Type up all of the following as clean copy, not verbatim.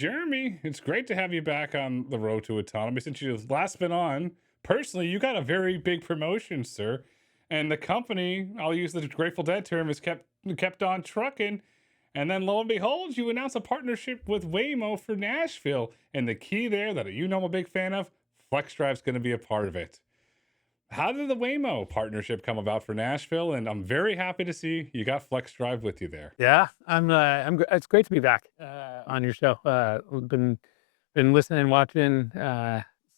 Jeremy, it's great to have you back on the road to autonomy. Since you've last been on, personally, you got a very big promotion, sir. And the company, I'll use the Grateful Dead term, has kept on trucking. And then lo and behold, you announced a partnership with Waymo for Nashville. And the key there that you know I'm a big fan of, Flexdrive's going to be a part of it. How did the Waymo partnership come about for Nashville? And I'm very happy to see you got Flexdrive with you there. Yeah, it's great to be back on your show. We've been listening and watching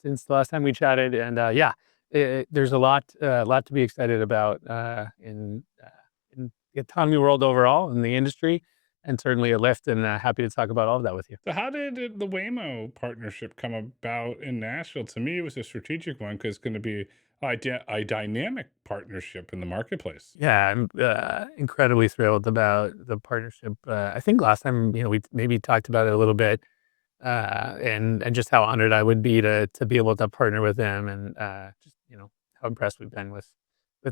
since the last time we chatted, and yeah, there's a lot to be excited about in the autonomy world overall, in the industry, and certainly at Lyft. And happy to talk about all of that with you. So how did the Waymo partnership come about in Nashville? To me, it was a strategic one because it's going to be a dynamic partnership in the marketplace. Yeah, I'm incredibly thrilled about the partnership. I think last time, we maybe talked about it a little bit, and just how honored I would be to be able to partner with them, and just how impressed we've been with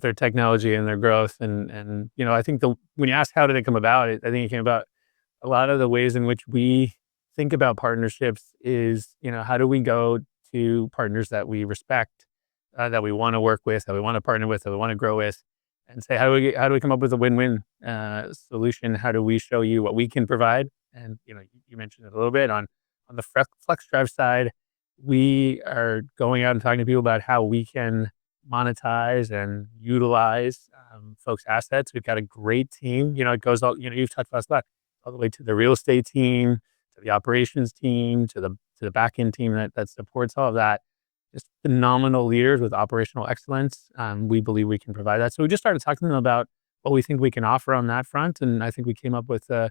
their technology and their growth. And I think the when you ask how did it come about, I think it came about a lot of the ways in which we think about partnerships is, how do we go to partners that we respect, that we want to work with, that we want to partner with, that we want to grow with, and say how do we come up with a win-win solution? How do we show you what we can provide? And you mentioned it a little bit on the Flex Drive side. We are going out and talking to people about how we can monetize and utilize folks' assets. We've got a great team. It goes all. You've touched on that all the way to the real estate team, to the operations team, to the back end team that supports all of that. Just phenomenal leaders with operational excellence. We believe we can provide that. So we just started talking to them about what we think we can offer on that front, and I think we came up with a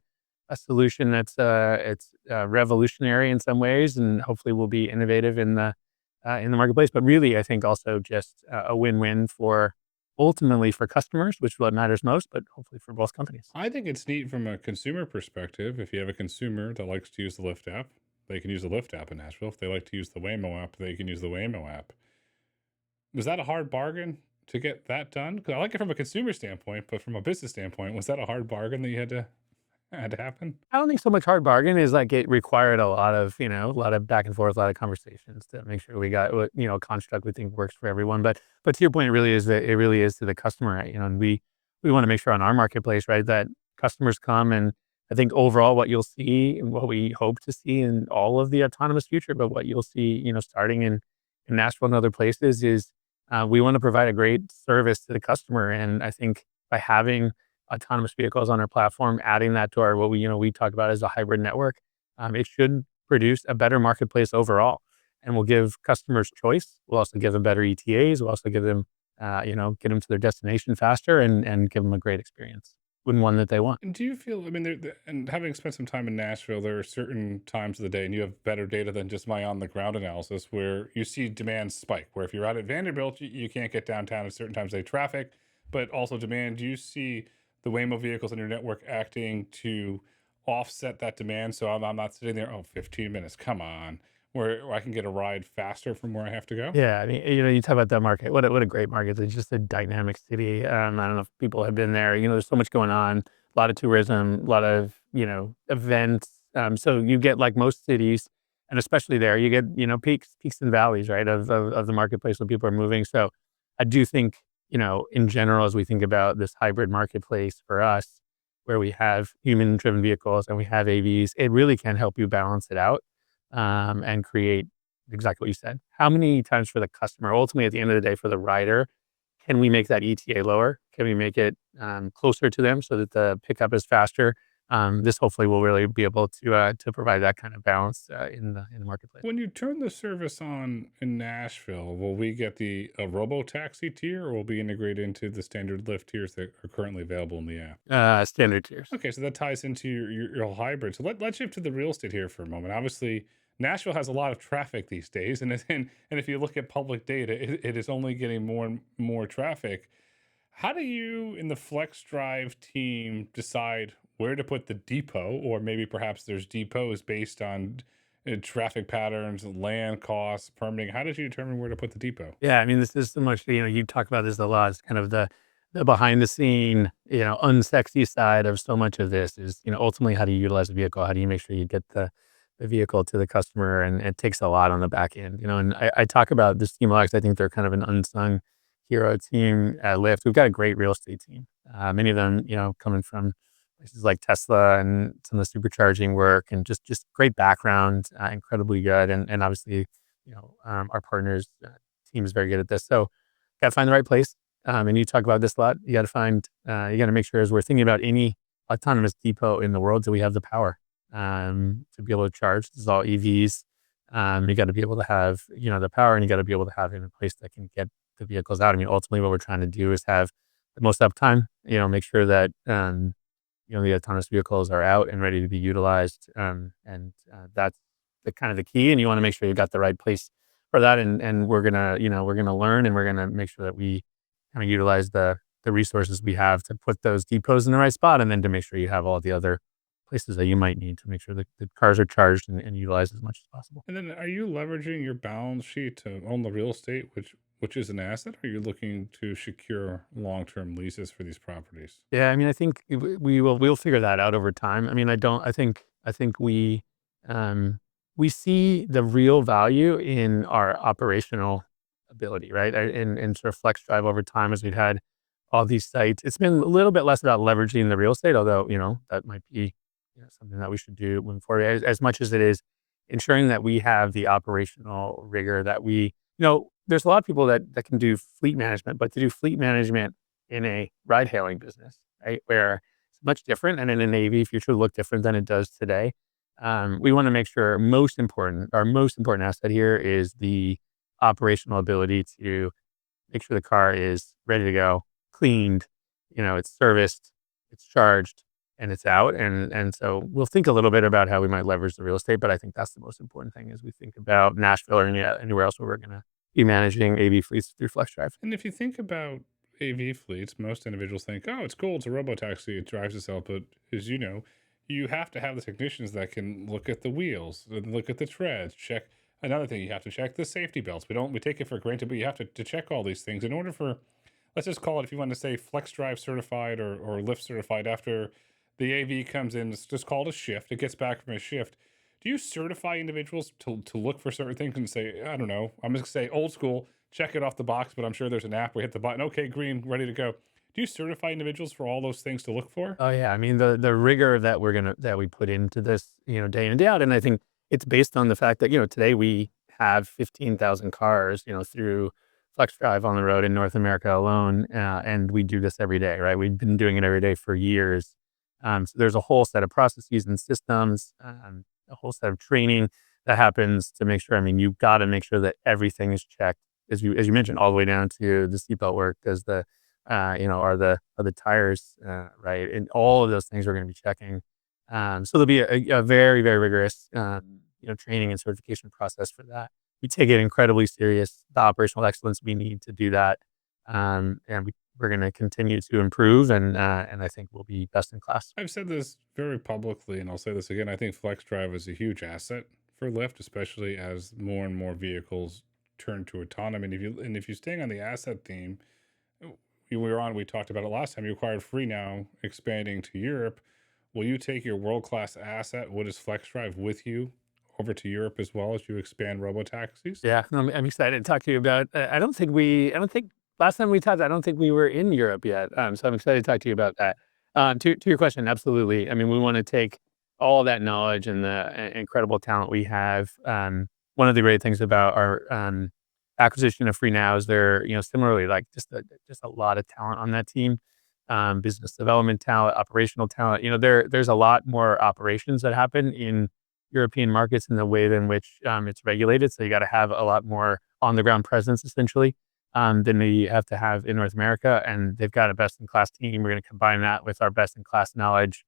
solution that's it's revolutionary in some ways, and hopefully will be innovative in the marketplace. But really, I think also just a win-win for ultimately for customers, which is what matters most, but hopefully for both companies. I think it's neat from a consumer perspective. If you have a consumer that likes to use the Lyft app, they can use the Lyft app in Nashville. If they like to use the Waymo app, they can use the Waymo app. Was that a hard bargain to get that done? Because I like it from a consumer standpoint, but from a business standpoint, was that a hard bargain that you had to happen? I don't think so much hard bargain is like it required a lot of back and forth, a lot of conversations to make sure we got what, construct we think works for everyone. But to your point, it really is to the customer, right? And we want to make sure on our marketplace, right, that customers come. And I think overall what you'll see and what we hope to see in all of the autonomous future, but what you'll see, starting in Nashville and other places is we want to provide a great service to the customer. And I think by having autonomous vehicles on our platform, adding that to our what we talk about as a hybrid network, it should produce a better marketplace overall, and we'll give customers choice. We'll also give them better ETAs. We'll also give them, get them to their destination faster, and give them a great experience and one that they want. And do you feel, I mean, and having spent some time in Nashville, there are certain times of the day, and you have better data than just my on the ground analysis, where you see demand spike. Where if you're out at Vanderbilt, you can't get downtown at certain times of day traffic, but also demand. Do you see the Waymo vehicles in your network acting to offset that demand? So I'm not sitting there, oh, 15 minutes, come on, where I can get a ride faster from where I have to go. Yeah, I mean, you talk about that market. What a great market. It's just a dynamic city. I don't know if people have been there. There's so much going on, a lot of tourism, a lot of, events. So you get like most cities, and especially there, you get, peaks and valleys, right, of the marketplace when people are moving. So I do think, in general, as we think about this hybrid marketplace for us, where we have human driven vehicles and we have AVs, it really can help you balance it out, and create exactly what you said. How many times for the customer, ultimately at the end of the day for the rider, can we make that ETA lower? Can we make it closer to them so that the pickup is faster? This hopefully will really be able to provide that kind of balance in the marketplace. When you turn the service on in Nashville, will we get the a Robotaxi tier, or will be integrated into the standard Lyft tiers that are currently available in the app? Standard tiers. Okay, so that ties into your hybrid. So let's shift to the real estate here for a moment. Obviously, Nashville has a lot of traffic these days, and if you look at public data, it is only getting more and more traffic. How do you in the Flex Drive team decide where to put the depot, or maybe perhaps there's depots based on traffic patterns, land costs, permitting? How did you determine where to put the depot? Yeah, I mean, this is so much, you talk about this a lot. It's kind of the behind the scene, unsexy side of so much of this is, ultimately how do you utilize the vehicle? How do you make sure you get the the vehicle to the customer, and it takes a lot on the back end, and I talk about this team a lot 'cause I think they're kind of an unsung hero team at Lyft. We've got a great real estate team. Many of them, coming from places like Tesla and some of the supercharging work and just great background, incredibly good. And obviously, our partners team is very good at this. So gotta find the right place. And you talk about this a lot. You gotta make sure as we're thinking about any autonomous depot in the world that we have the power to be able to charge. This is all EVs. You got to be able to have, the power, and you got to be able to have it in a place that can get the vehicles out. I mean, ultimately, what we're trying to do is have the most uptime. Make sure that the autonomous vehicles are out and ready to be utilized, and that's the kind of the key. And you want to make sure you've got the right place for that. And we're gonna learn, and we're gonna make sure that we kind of utilize the resources we have to put those depots in the right spot, and then to make sure you have all the other places that you might need to make sure that the cars are charged and utilized as much as possible. And then are you leveraging your balance sheet to own the real estate, which is an asset, or are you looking to secure long-term leases for these properties? Yeah, I mean, I think we'll figure that out over time. I mean, I think we see the real value in our operational ability, right? And sort of Flexdrive over time as we've had all these sites. It's been a little bit less about leveraging the real estate, although, that might be, something that we should do moving forward, as much as it is ensuring that we have the operational rigor that there's a lot of people that can do fleet management, but to do fleet management in a ride-hailing business, right? Where it's much different, and in an AV future look different than it does today. We wanna make sure our most important asset here is the operational ability to make sure the car is ready to go, cleaned, it's serviced, it's charged, and it's out. And so we'll think a little bit about how we might leverage the real estate, but I think that's the most important thing as we think about Nashville or anywhere else where we're gonna be managing AV fleets through FlexDrive. And if you think about AV fleets, most individuals think, oh, it's cool, it's a robotaxi, it drives itself. But as you know, you have to have the technicians that can look at the wheels, and look at the treads, check. Another thing, you have to check the safety belts. We take it for granted, but you have to check all these things in order for, let's just call it, if you want to say Flex Drive certified or Lyft certified, after the AV comes in, it's just called a shift. It gets back from a shift. Do you certify individuals to look for certain things and say, I don't know, I'm just gonna say old school, check it off the box, but I'm sure there's an app where you hit the button, okay, green, ready to go. Do you certify individuals for all those things to look for? Oh yeah, I mean the rigor that we put into this, day in and day out, and I think it's based on the fact that today we have 15,000 cars, through FlexDrive on the road in North America alone, and we do this every day, right? We've been doing it every day for years. So there's a whole set of processes and systems, a whole set of training that happens to make sure. I mean, you've got to make sure that everything is checked, as you mentioned, all the way down to the seatbelt work. Does the are the tires, right? And all of those things we're gonna be checking. So there'll be a very, very rigorous, training and certification process for that. We take it incredibly serious, the operational excellence we need to do that. And we're gonna continue to improve, and I think we'll be best in class. I've said this very publicly, and I'll say this again. I think Flex Drive is a huge asset for Lyft, especially as more and more vehicles turn to autonomy. And if you're staying on the asset theme, we talked about it last time. You acquired Freenow, expanding to Europe. Will you take your world-class asset, what is FlexDrive, with you over to Europe as well as you expand robotaxis? Yeah, no, I'm excited to talk to you about. I don't think last time we talked, I don't think we were in Europe yet. So I'm excited to talk to you about that. To your question, absolutely. I mean, we want to take all that knowledge and the incredible talent we have. One of the great things about our acquisition of Free Now is there, similarly, like just a lot of talent on that team, business development talent, operational talent. There's a lot more operations that happen in European markets in the way in which it's regulated. So you got to have a lot more on the ground presence, essentially, than we have to have in North America. And they've got a best in class team. We're going to combine that with our best in class knowledge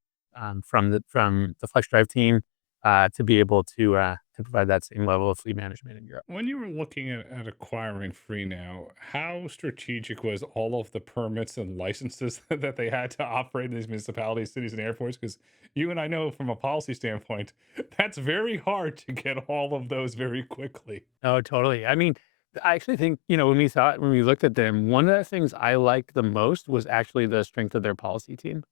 from the Flex Drive team to be able to provide that same level of fleet management in Europe. When you were looking at acquiring Freenow, how strategic was all of the permits and licenses that they had to operate in these municipalities, cities, and airports? Because you and I know from a policy standpoint, that's very hard to get all of those very quickly. Oh, totally. I mean, I actually think, when we looked at them, one of the things I liked the most was actually the strength of their policy team.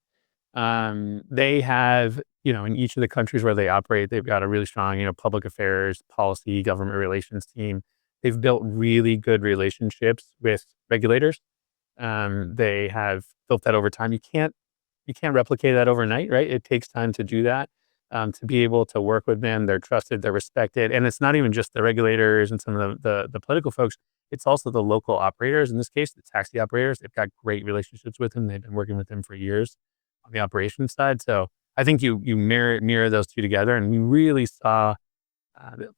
They have, in each of the countries where they operate, they've got a really strong, public affairs, policy, government relations team. They've built really good relationships with regulators. They have built that over time. You can't replicate that overnight, right? It takes time to do that. To be able to work with them, they're trusted, they're respected, and it's not even just the regulators and some of the political folks. It's also the local operators. In this case, the taxi operators. They've got great relationships with them. They've been working with them for years on the operations side. So I think you mirror those two together, and we really saw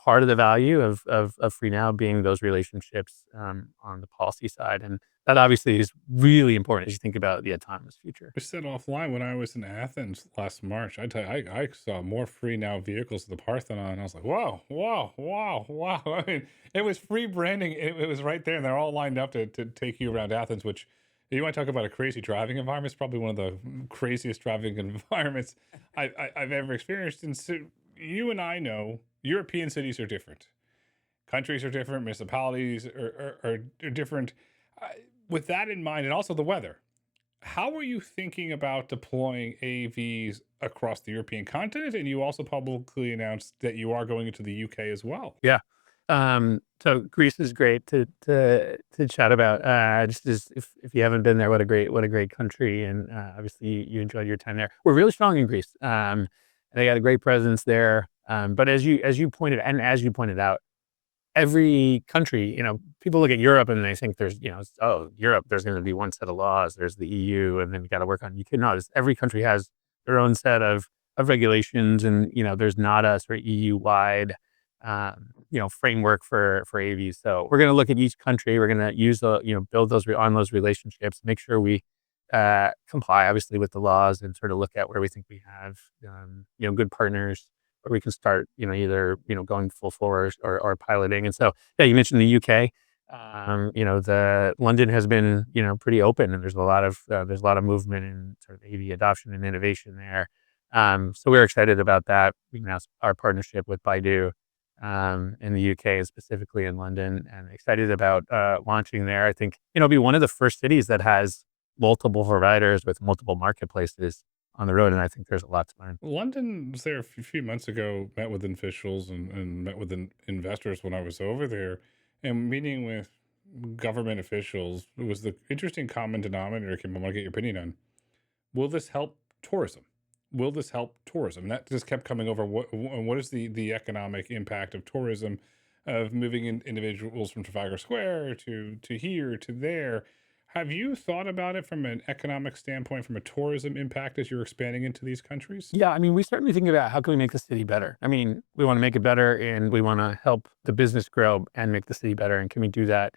part of the value of Freenow being those relationships on the policy side, and that obviously is really important as you think about the autonomous future. We said offline when I was in Athens last March. I tell you, I saw more free now vehicles at the Parthenon. I was like, wow, wow, wow, wow. I mean, it was free branding. It was right there, and they're all lined up to take you around Athens. Which, you want to talk about a crazy driving environment? It's probably one of the craziest driving environments I've ever experienced. And so, you and I know European cities are different. Countries are different. Municipalities are different. Uh, with that in mind, and also the weather, how are you thinking about deploying AVs across the European continent? And you also publicly announced that you are going into the UK as well. Yeah. So Greece is great to chat about. Just as if you haven't been there, what a great country, and obviously you enjoyed your time there. We're really strong in Greece. They got a great presence there. But as you pointed out, every country, people look at Europe and they think there's, oh, Europe, there's going to be one set of laws. There's the EU, and then you got to work on. You cannot. Every country has their own set of regulations, and there's not a sort of EU wide, framework for AVs. So we're going to look at each country. We're going to use build on those relationships, make sure we comply obviously with the laws, and sort of look at where we think we have, good partners where we can start, either, going full force or piloting. And so, yeah, you mentioned the UK. The London has been, pretty open, and there's a lot of movement in sort of AV adoption and innovation there. So we're excited about that. We announced our partnership with Baidu in the UK, and specifically in London, and excited about launching there. I think it'll be one of the first cities that has multiple providers with multiple marketplaces on the road, and I think there's a lot to learn. London was there a few months ago, met with officials and met with investors when I was over there, and meeting with government officials. It was the interesting common denominator, Kim, I want to get your opinion on. Will this help tourism? Will this help tourism? And that just kept coming over. What is the economic impact of tourism, of moving individuals from Trafalgar Square to here to there? Have you thought about it from an economic standpoint, from a tourism impact as you're expanding into these countries? Yeah, I mean, we certainly think about how can we make the city better. I mean, we want to make it better, and we want to help the business grow and make the city better. And can we do that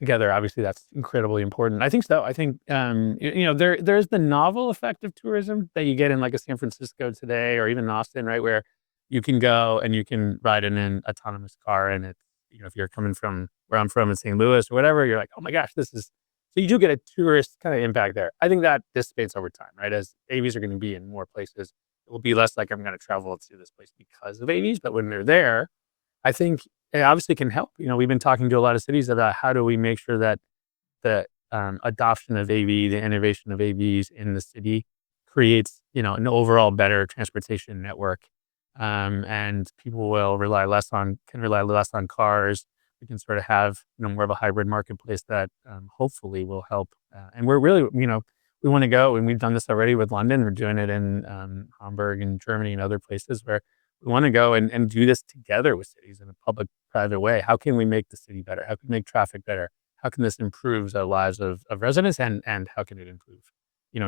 together? Obviously, that's incredibly important. I think so. I think there's the novel effect of tourism that you get in like a San Francisco today, or even Austin, right, where you can go and you can ride in an autonomous car, and it's, if you're coming from where I'm from in St. Louis or whatever, you're like, oh my gosh, this is. So you do get a tourist kind of impact there. I think that dissipates over time, right? As AVs are going to be in more places, it will be less like I'm going to travel to this place because of AVs. But when they're there, I think it obviously can help. We've been talking to a lot of cities about how do we make sure that the adoption of AV, the innovation of AVs in the city creates, an overall better transportation network. And people can rely less on cars. We can sort of have, more of a hybrid marketplace that hopefully will help. And we're really, we want to go, and we've done this already with London. We're doing it in Hamburg and Germany and other places where we want to go and do this together with cities in a public private way. How can we make the city better? How can we make traffic better? How can this improve the lives of residents, and how can it improve,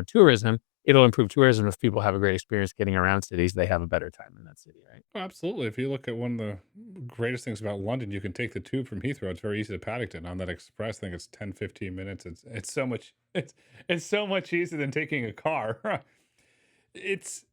tourism? It'll improve tourism if people have a great experience getting around cities. They have a better time in that city, right? Oh, absolutely. If you look at one of the greatest things about London, you can take the tube from Heathrow. It's very easy to Paddington on that express thing. It's 10-15 minutes. It's so much it's so much easier than taking a car. It's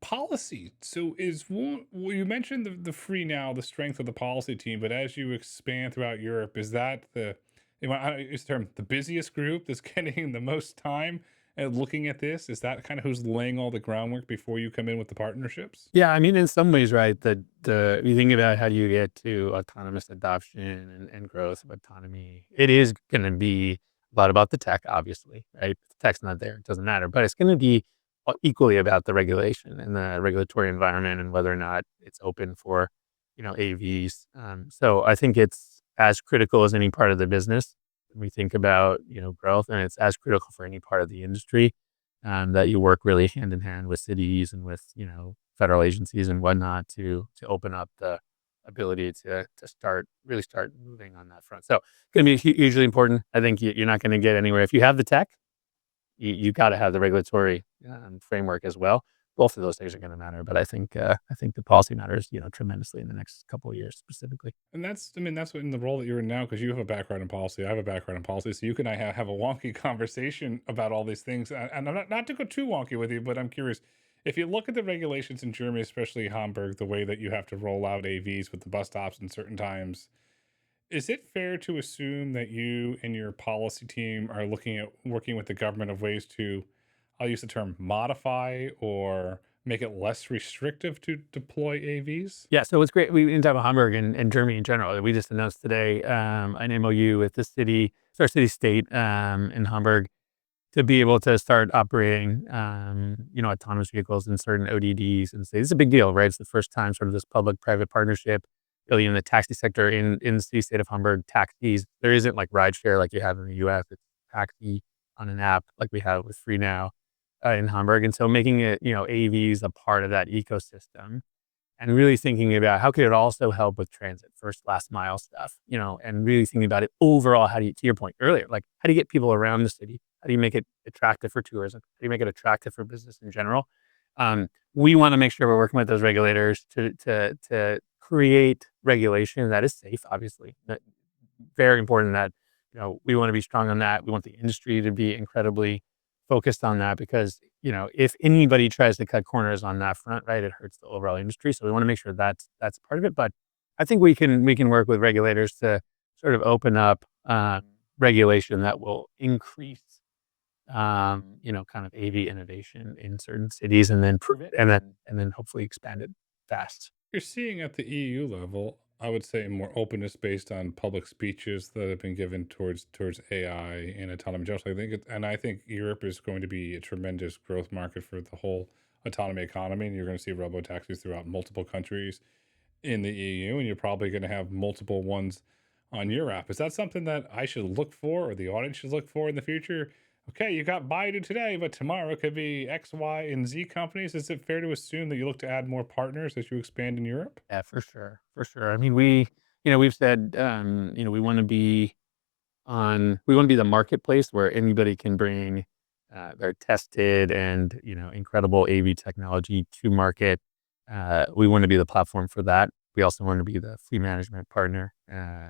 policy. So well, you mentioned the free now, the strength of the policy team, but as you expand throughout Europe, is that I don't use the term, the busiest group that's getting the most time at looking at this? Is that kind of who's laying all the groundwork before you come in with the partnerships? Yeah, I mean, in some ways, right, you think about how do you get to autonomous adoption and growth of autonomy, it is gonna be a lot about the tech, obviously, right? If the tech's not there, it doesn't matter, but it's gonna be equally about the regulation and the regulatory environment and whether or not it's open for, AVs. So I think it's as critical as any part of the business when we think about, growth, and it's as critical for any part of the industry, that you work really hand in hand with cities and with, federal agencies and whatnot to open up the ability to start moving on that front. So it's gonna be hugely important. I think you're not gonna get anywhere if you have the tech. You got to have the regulatory framework as well. Both of those things are going to matter, but I think the policy matters, tremendously in the next couple of years specifically. And that's, I mean, that's what in the role that you're in now, because you have a background in policy. I have a background in policy. So you and I have a wonky conversation about all these things. And I'm not to go too wonky with you, but I'm curious. If you look at the regulations in Germany, especially Hamburg, the way that you have to roll out AVs with the bus stops in certain times, is it fair to assume that you and your policy team are looking at working with the government of ways to, I'll use the term modify or make it less restrictive to deploy AVs? Yeah, so it's great. We in Hamburg and Germany in general. We just announced today an MOU with the city, it's our city state in Hamburg to be able to start operating, autonomous vehicles in certain ODDs and states. It's a big deal, right? It's the first time sort of this public-private partnership, really in the taxi sector in the city state of Hamburg. Taxis, there isn't like rideshare like you have in the US. It's taxi on an app like we have with Freenow in Hamburg. And so making it, AVs a part of that ecosystem and really thinking about how could it also help with transit, first, last mile stuff, and really thinking about it overall. How do you, to your point earlier, like how do you get people around the city? How do you make it attractive for tourism? How do you make it attractive for business in general? We want to make sure we're working with those regulators to create regulation that is safe, obviously. Very important that, we wanna be strong on that. We want the industry to be incredibly focused on that because, if anybody tries to cut corners on that front, right, it hurts the overall industry. So we wanna make sure that's part of it. But I think we can work with regulators to sort of open up, regulation that will increase, kind of AV innovation in certain cities and then prove it and then hopefully expand it fast. You're seeing at the EU level, I would say more openness based on public speeches that have been given towards AI and autonomy. Just I think, and I think Europe is going to be a tremendous growth market for the whole autonomy economy, and you're going to see robotaxis throughout multiple countries in the EU, and you're probably going to have multiple ones on your app. Is that something that I should look for, or the audience should look for in the future? Okay, you got Baidu today, but tomorrow it could be X, Y, and Z companies. Is it fair to assume that you look to add more partners as you expand in Europe? Yeah, for sure, for sure. I mean, we've said, we want to be the marketplace where anybody can bring their tested and incredible AV technology to market. We want to be the platform for that. We also want to be the fleet management partner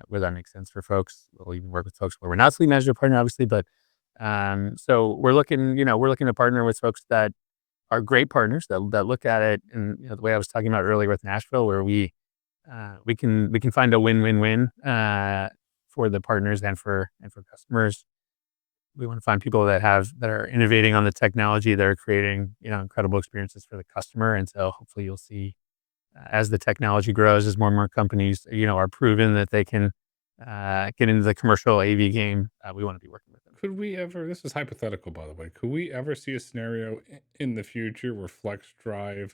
where that makes sense for folks. We'll even work with folks where we're not fleet management partner, obviously, but so we're looking to partner with folks that are great partners that look at it, and the way I was talking about earlier with Nashville, where we can find a win-win-win for the partners and for customers. We want to find people that are innovating on the technology, that are creating incredible experiences for the customer, and so hopefully you'll see as the technology grows, as more and more companies are proven that they can get into the commercial AV game. We want to be working with them. Could we ever, this is hypothetical, by the way, could we ever see a scenario in the future where Flexdrive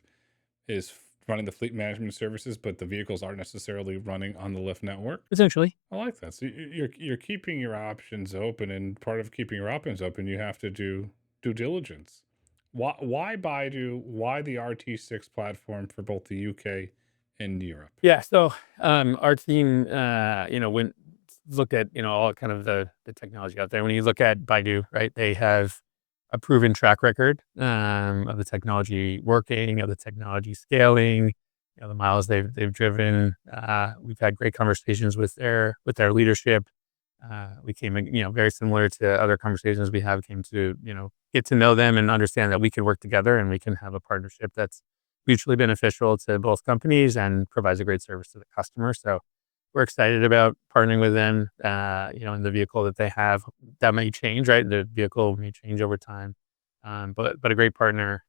is running the fleet management services, but the vehicles aren't necessarily running on the Lyft network? Essentially, I like that. So you're keeping your options open, and part of keeping your options open, you have to do due diligence. Why Baidu? Why the RT6 platform for both the UK and Europe? yeah. So our team, went looked at all kind of the technology out there. When you look at Baidu, right, they have a proven track record of the technology working, of the technology scaling, the miles they've driven. We've had great conversations with their leadership. We came, very similar to other conversations we have, came to, get to know them and understand that we can work together and we can have a partnership that's mutually beneficial to both companies and provides a great service to the customer. So we're excited about partnering with them, in the vehicle that they have. That may change, right? The vehicle may change over time, but a great partner.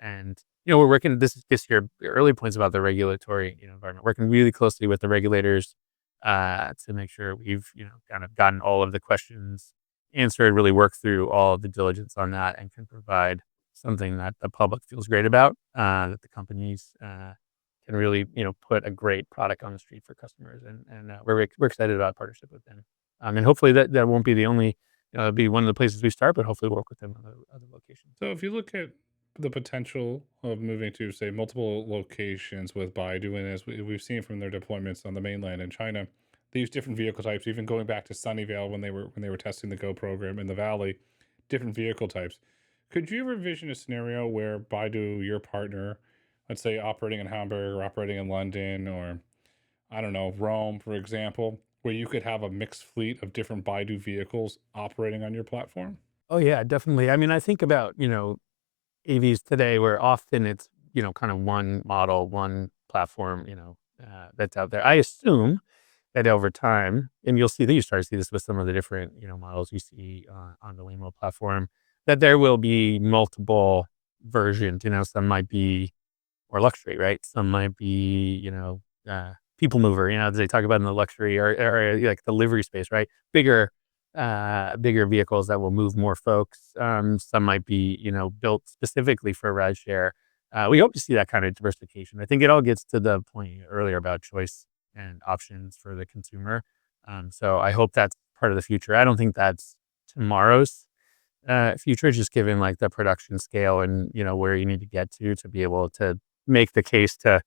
And we're working. This gets your early points about the regulatory environment. Working really closely with the regulators to make sure we've kind of gotten all of the questions answer and really work through all of the diligence on that and can provide something that the public feels great about, that the companies can really, put a great product on the street for customers. And we're excited about partnership with them. And hopefully that won't be the only, it'll be one of the places we start, but hopefully work with them on other locations. So if you look at the potential of moving to, say, multiple locations with Baidu, and as we've seen from their deployments on the mainland in China, they use different vehicle types. Even going back to Sunnyvale when they were testing the Go program in the Valley, different vehicle types. Could you ever envision a scenario where Baidu, your partner, let's say operating in Hamburg or operating in London or I don't know Rome, for example, where you could have a mixed fleet of different Baidu vehicles operating on your platform? Oh yeah, definitely. I mean, I think about, AVs today where often it's, kind of one model, one platform, that's out there. I assume that over time, and you'll see that you start to see this with some of the different, models you see on the Waymo platform, that there will be multiple versions. Some might be or luxury, right? Some might be, people mover, as they talk about in the luxury or like the livery space, right? Bigger vehicles that will move more folks. Some might be, built specifically for rideshare. We hope to see that kind of diversification. I think it all gets to the point earlier about choice and options for the consumer. So I hope that's part of the future. I don't think that's tomorrow's future, just given like the production scale and where you need to get to be able to make the case to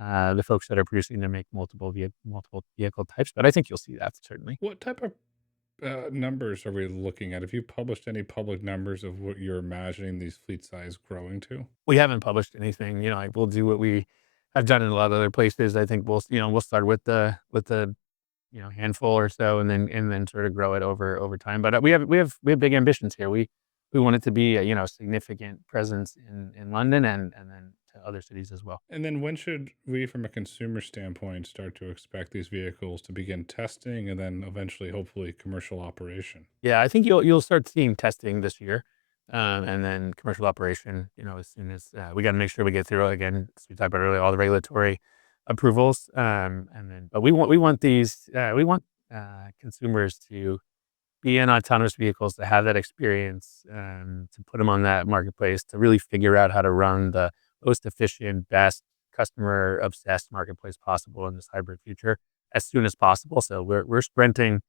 the folks that are producing to make multiple vehicle types. But I think you'll see that certainly. What type of numbers are we looking at? Have you published any public numbers of what you're imagining these fleet size growing to? We haven't published anything. Like we'll do what we have done in a lot of other places. I think we'll start with the handful or so, and then sort of grow it over time. But we have big ambitions here. We want it to be a significant presence in London and then to other cities as well. And then when should we, from a consumer standpoint, start to expect these vehicles to begin testing and then eventually, hopefully, commercial operation? Yeah, I think you'll start seeing testing this year, and then commercial operation. As soon as we got to make sure we get through again, as we talked about earlier, all the regulatory approvals, and then but we want consumers to be in autonomous vehicles, to have that experience, to put them on that marketplace, to really figure out how to run the most efficient, best, customer obsessed marketplace possible in this hybrid future as soon as possible. So we're sprinting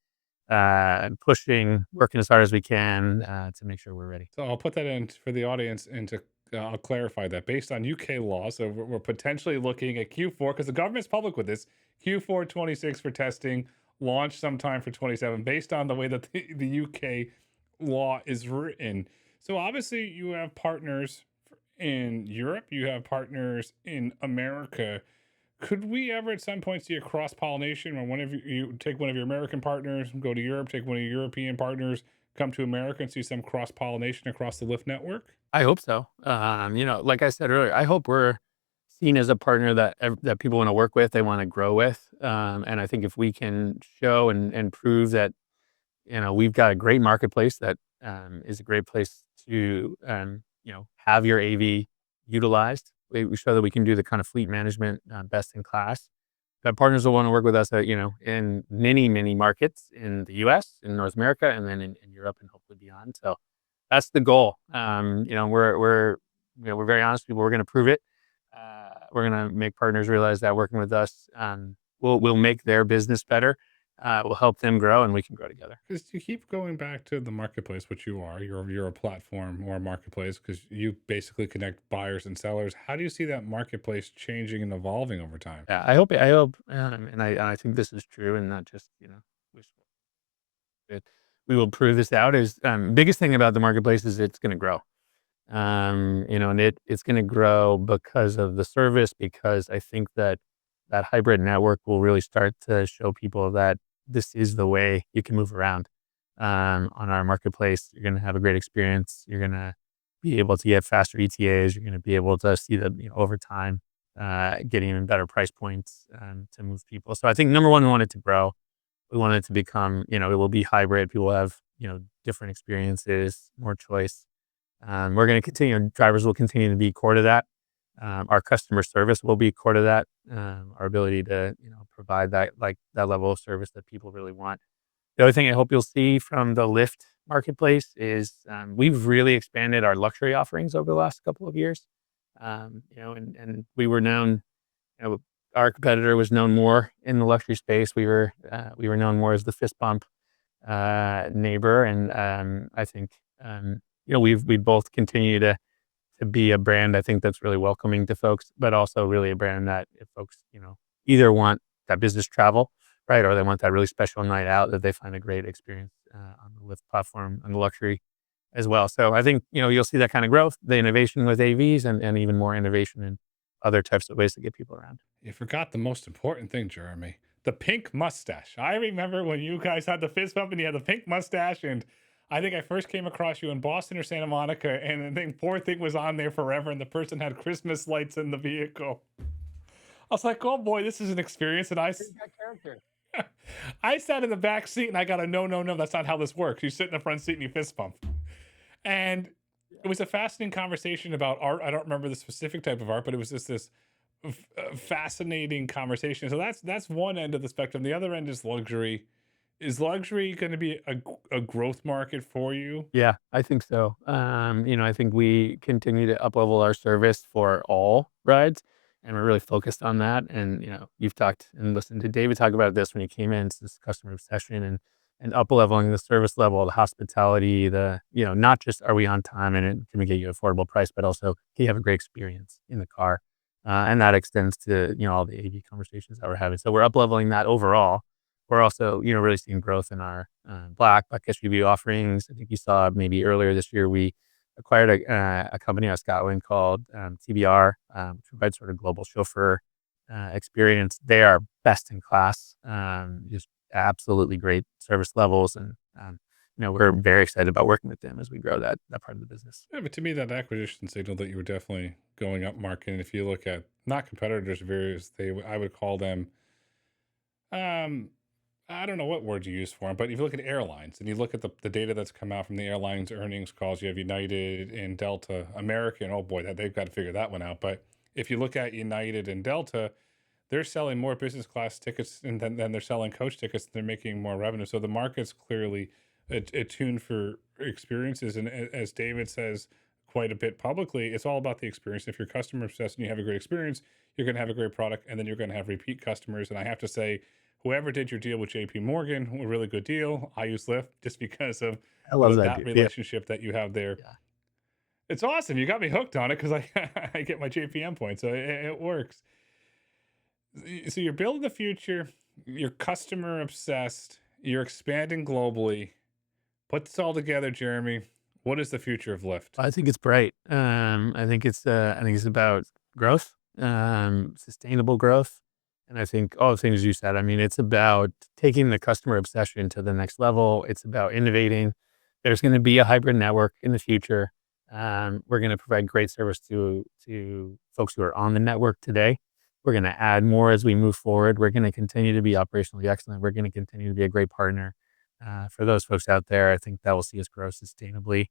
and pushing, working as hard as we can to make sure we're ready. So I'll put that in for the audience and to I'll clarify that based on UK law. So we're potentially looking at Q4 because the government's public with this Q4 26 for testing, launch sometime for 27 based on the way that the UK law is written. So obviously you have partners in Europe, you have partners in America. Could we ever at some point see a cross pollination where one of you take one of your American partners, go to Europe, take one of your European partners, come to America and see some cross pollination across the Lyft network? I hope so. Like I said earlier, I hope we're seen as a partner that people want to work with, they want to grow with, and I think if we can show and prove that we've got a great marketplace that is a great place to have your AV utilized. We show that we can do the kind of fleet management best in class. That partners will want to work with us, in many markets in the U.S., in North America, and then in Europe, and hopefully beyond. So that's the goal. We're very honest people. We're going to prove it. We're going to make partners realize that working with us will make their business better. Will help them grow, and we can grow together. Because you keep going back to the marketplace, which you are. You're a platform or a marketplace because you basically connect buyers and sellers. How do you see that marketplace changing and evolving over time? Yeah, I hope, and I think this is true, and not just wishful. That we will prove this out. Is biggest thing about the marketplace is it's going to grow. And it's going to grow because of the service. Because I think that hybrid network will really start to show people that this is the way you can move around on our marketplace. You're going to have a great experience. You're going to be able to get faster ETAs. You're going to be able to see that over time, getting even better price points to move people. So I think number one, we want it to grow. We want it to become, it will be hybrid. People will have, different experiences, more choice. We're going to continue. Drivers will continue to be core to that. Our customer service will be core to that. Our ability to, provide that level of service that people really want. The other thing I hope you'll see from the Lyft marketplace is, we've really expanded our luxury offerings over the last couple of years. And we were known, you know, our competitor was known more in the luxury space. We were known more as the fist bump neighbor, and I think we both continue to be a brand I think that's really welcoming to folks, but also really a brand that if folks either want that business travel, right, or they want that really special night out, that they find a great experience on the Lyft platform on the luxury as well. So I think you'll see that kind of growth, the innovation with AVs, and even more innovation in other types of ways to get people around. You forgot the most important thing, Jeremy. The pink mustache. I remember when you guys had the fist bump and you had the pink mustache, and I think I first came across you in Boston or Santa Monica, and the thing poor thing was on there forever, and the person had Christmas lights in the vehicle. I was like, oh boy, this is an experience. And Who's that character? I sat in the back seat and I got a no, no, no, that's not how this works. You sit in the front seat and you fist bump. And it was a fascinating conversation about art. I don't remember the specific type of art, but it was just this fascinating conversation. So that's one end of the spectrum. The other end is luxury. Is luxury going to be a growth market for you? Yeah, I think so. I think we continue to uplevel our service for all rides, and we're really focused on that. And you've talked and listened to David talk about this when he came in. It's this customer obsession and upleveling the service level, the hospitality, not just are we on time and can we get you an affordable price, but also can you have a great experience in the car, and that extends to all the AV conversations that we're having. So we're upleveling that overall. We're also, really seeing growth in our Black SUV offerings. I think you saw maybe earlier this year we acquired a company out of Scotland called TBR, which provides sort of global chauffeur experience. They are best in class, just absolutely great service levels, and we're very excited about working with them as we grow that part of the business. Yeah, but to me, that acquisition signaled that you were definitely going up market. And if you look at not competitors, various, I would call them, um, I don't know what word you use for them, but if you look at airlines and you look at the data that's come out from the airlines earnings calls, you have United and Delta, American. Oh boy, they've got to figure that one out. But if you look at United and Delta, they're selling more business class tickets than they're selling coach tickets. They're making more revenue. So the market's clearly attuned for experiences. And as David says quite a bit publicly, it's all about the experience. If you're customer obsessed and you have a great experience, you're going to have a great product, and then you're going to have repeat customers. And I have to say, whoever did your deal with JP Morgan, a really good deal. I use Lyft just because of I love that that dude. Yeah, relationship that you have there. yeah. It's awesome. You got me hooked on it because I I get my JPM points, so it works. So you're building the future, you're customer obsessed, you're expanding globally. Put this all together, Jeremy. What is the future of Lyft? I think it's bright. I think it's about growth, sustainable growth, and I think all the things you said. I mean, it's about taking the customer obsession to the next level. It's about innovating. There's going to be a hybrid network in the future. We're going to provide great service to folks who are on the network today. We're going to add more as we move forward. We're going to continue to be operationally excellent. We're going to continue to be a great partner for those folks out there. I think that will see us grow sustainably,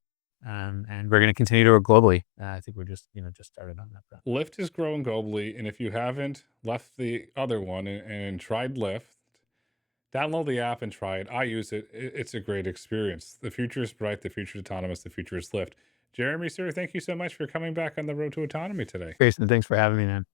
and we're going to continue to grow globally. I think we're just started on that front. Lyft is growing globally, and if you haven't left the other one and tried Lyft, download the app and try it. I use it. It's a great experience. The future is bright. The future is autonomous. The future is Lyft. Jeremy, sir, thank you so much for coming back on the road to autonomy today. Grayson, thanks for having me, man.